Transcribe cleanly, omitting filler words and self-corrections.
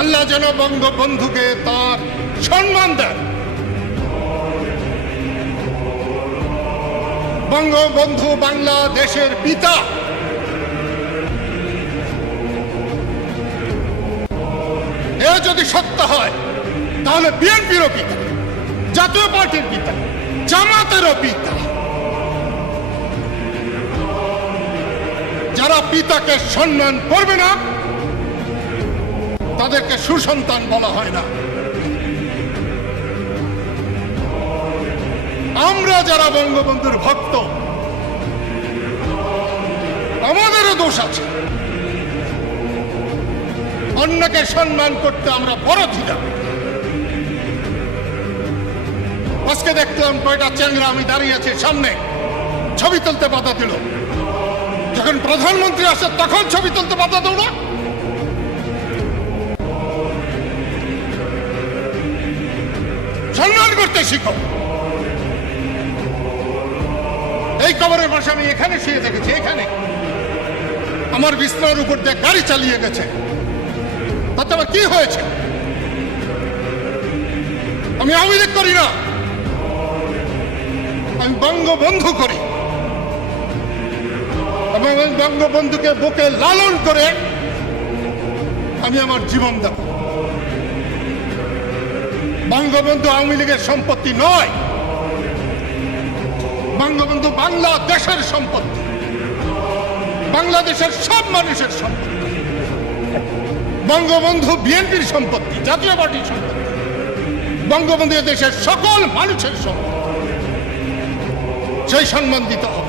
আল্লাহ যেন বঙ্গবন্ধুকে তার সম্মান দেন। বঙ্গবন্ধু বাংলাদেশের পিতা। এ যদি সত্য হয় তাহলে বিএনপিরও পিতা, জাতীয় পার্টির পিতা, জামাতেরও পিতা। যারা পিতাকে সম্মান করবে না তাদেরকে সুসন্তান বলা হয় না। আমরা যারা বঙ্গবন্ধুর ভক্ত, আমাদেরও দোষ আছে। অন্যকে সম্মান করতে আমরা বড় ছিলাম। আজকে দেখলাম কয়টা চ্যাংরা, আমি দাঁড়িয়ে আছি সামনে, ছবি তুলতে বাধা দিল। যখন প্রধানমন্ত্রী আসে তখন ছবি তুলতে বাধা দিল না। সম্মান করতে শিখো। এই কবরের পাশে আমি এখানে শুয়ে দেখেছি, এখানে আমার বিছানার উপর দিয়ে গাড়ি চালিয়ে গেছে, তাতে আমার কি হয়েছে? আমি আওয়ামী লীগ করি না, আমি বঙ্গবন্ধু করি এবং বঙ্গবন্ধুকে বুকে লালন করে আমি আমার জীবন দেব। বঙ্গবন্ধু আওয়ামী লীগের সম্পত্তি নয়, বঙ্গবন্ধু বাংলাদেশের সম্পত্তি, বাংলাদেশের সব মানুষের সম্পত্তি। বঙ্গবন্ধু বিএনপির সম্পত্তি, জাতীয় পার্টির সম্পত্তি। বঙ্গবন্ধু দেশের সকল মানুষের সম্পত্তি। সেই সম্মান দিতে হবে।